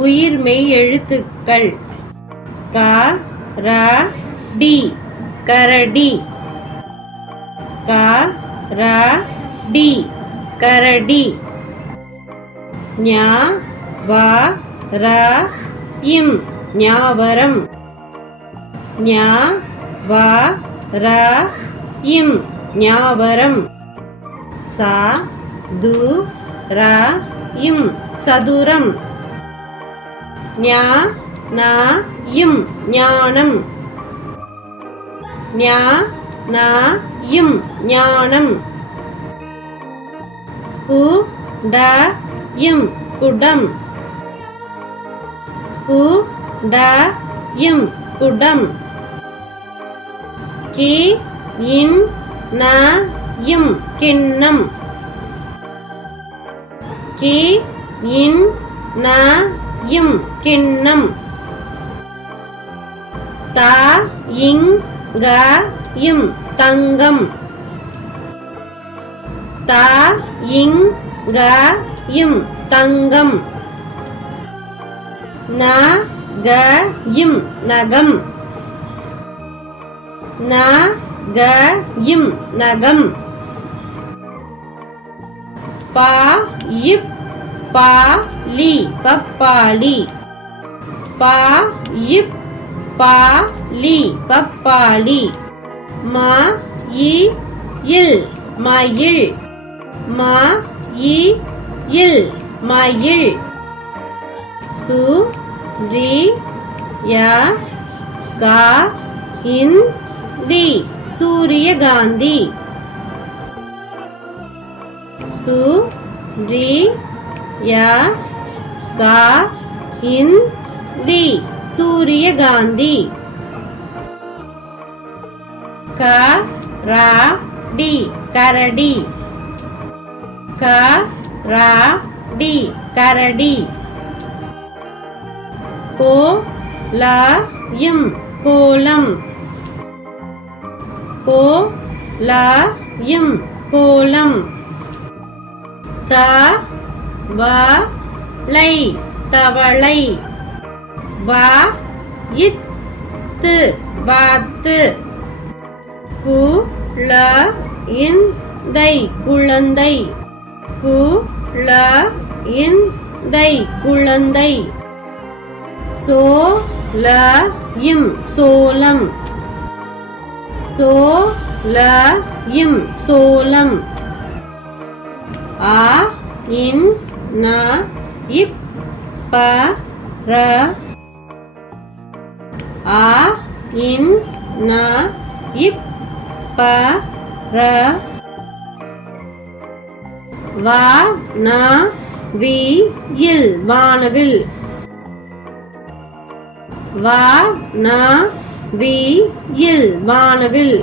உயிர்மெய் எழுத்துக்கள் க ர டி கரடி க ர டி கரடி ஞ வ ர இம் ஞாவரம் ஞ வ ர இம் ஞாவரம் ச து ர இம் சதுரம் ஞ ந இம் ஞானம் ஞ ந இம் ஞானம் கு ட இம் குடம் கு ட இம் குடம் கி இன் ந இம் கிண்ணம் கி இன் ந இம் கிண்ணம் த இங் க இம் தங்கம் த இங் க இம் தங்கம் ந க இம் நகம் ந க இம் நகம் ப இப் ப லி பப்பாளி ப இப் ப லி பப்பாளி ம இ இல் மயில் ம இ இல் மயில் சு ரி ய க இன் தி சூரியகாந்தி சு ரி ய க இன் தி சூரியகாந்தி க ர டி கரடி க ர டி கரடி கோ ல இம் கோலம் கோ ல இம் கோலம் த வ லை தவளை வ இத்து வாத்து கு ள இன் தை குழந்தை கு ள இன் தை குழந்தை சோ ல இம் சோளம் சோ ல இம் சோளம் ஆ இன் ந இப் ப ர ஆ இன் ந இப் ப ர வ ந வி இல் வானவில் வ ந வி இல் வானவில்